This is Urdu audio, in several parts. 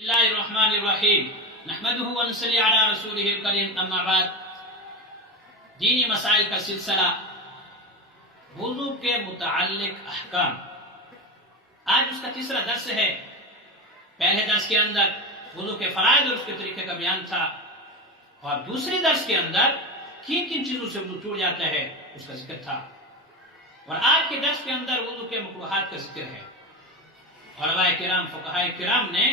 اللہ الرحمن الرحیم نحمدہ ونصلی علی رسولہ الکریم اما بعد دینی مسائل کا سلسلہ وضو کے متعلق احکام آج اس کا تیسرا درس ہے۔ پہلے درس کے اندر وضو کے فرائض اور اس کے طریقے کا بیان تھا، اور دوسرے درس کے اندر کن کن چیزوں سے وضو ٹوٹ جاتا ہے اس کا ذکر تھا، اور آج کے درس کے اندر وضو کے مکروہات کا ذکر ہے۔ علماء کرام فقہاء کرام نے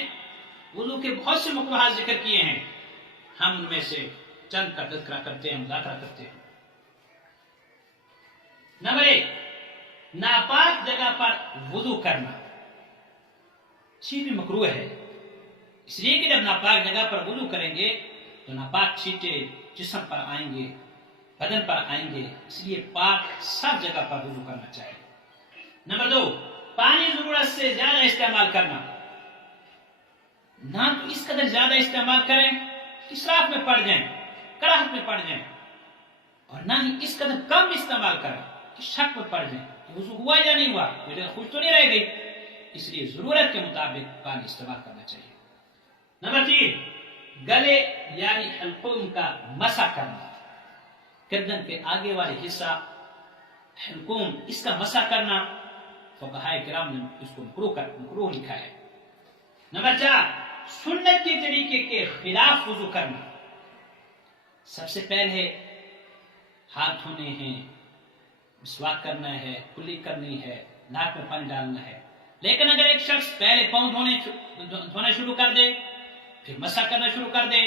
وضو کے بہت سے مکروہات ذکر کیے ہیں، ہم ان میں سے چند کا تذکرہ کرتے ہیں، مذاکرہ کرتے ہیں۔ نمبر 1، ناپاک جگہ پر وضو کرنا چیز بھی مکروہ ہے، اس لیے کہ جب ناپاک جگہ پر وضو کریں گے تو ناپاک چھینٹے جسم پر آئیں گے، بدن پر آئیں گے، اس لیے پاک سب جگہ پر وضو کرنا چاہیے۔ نمبر 2، پانی ضرورت سے زیادہ استعمال کرنا، نہ تو اس قدر زیادہ استعمال کریں اسراف میں پڑ جائیں، کراہت میں پڑ جائیں، اور نہ ہی اس قدر کم استعمال کریں کہ شک میں پڑ جائیں کہ وضو ہوا یا نہیں ہوا، وجہ خوش تو نہیں رہ گئی، اس لیے ضرورت کے مطابق پانی استعمال کرنا چاہیے۔ نمبر 3، گلے یعنی حلقوم کا مسح کرنا، گردن کے آگے والے حصہ حلقوم اس کا مسح کرنا، فقہاء کرام نے اس کو مکروہ لکھا ہے۔ نمبر 4، سنت کے طریقے کے خلاف وضو کرنا، سب سے پہلے ہاتھ دھونے ہیں، مسواک کرنا ہے، کلی کرنی ہے، ناک میں پانی ڈالنا ہے، لیکن اگر ایک شخص پہلے پاؤں دھونا شروع کر دے، پھر مسح کرنا شروع کر دے،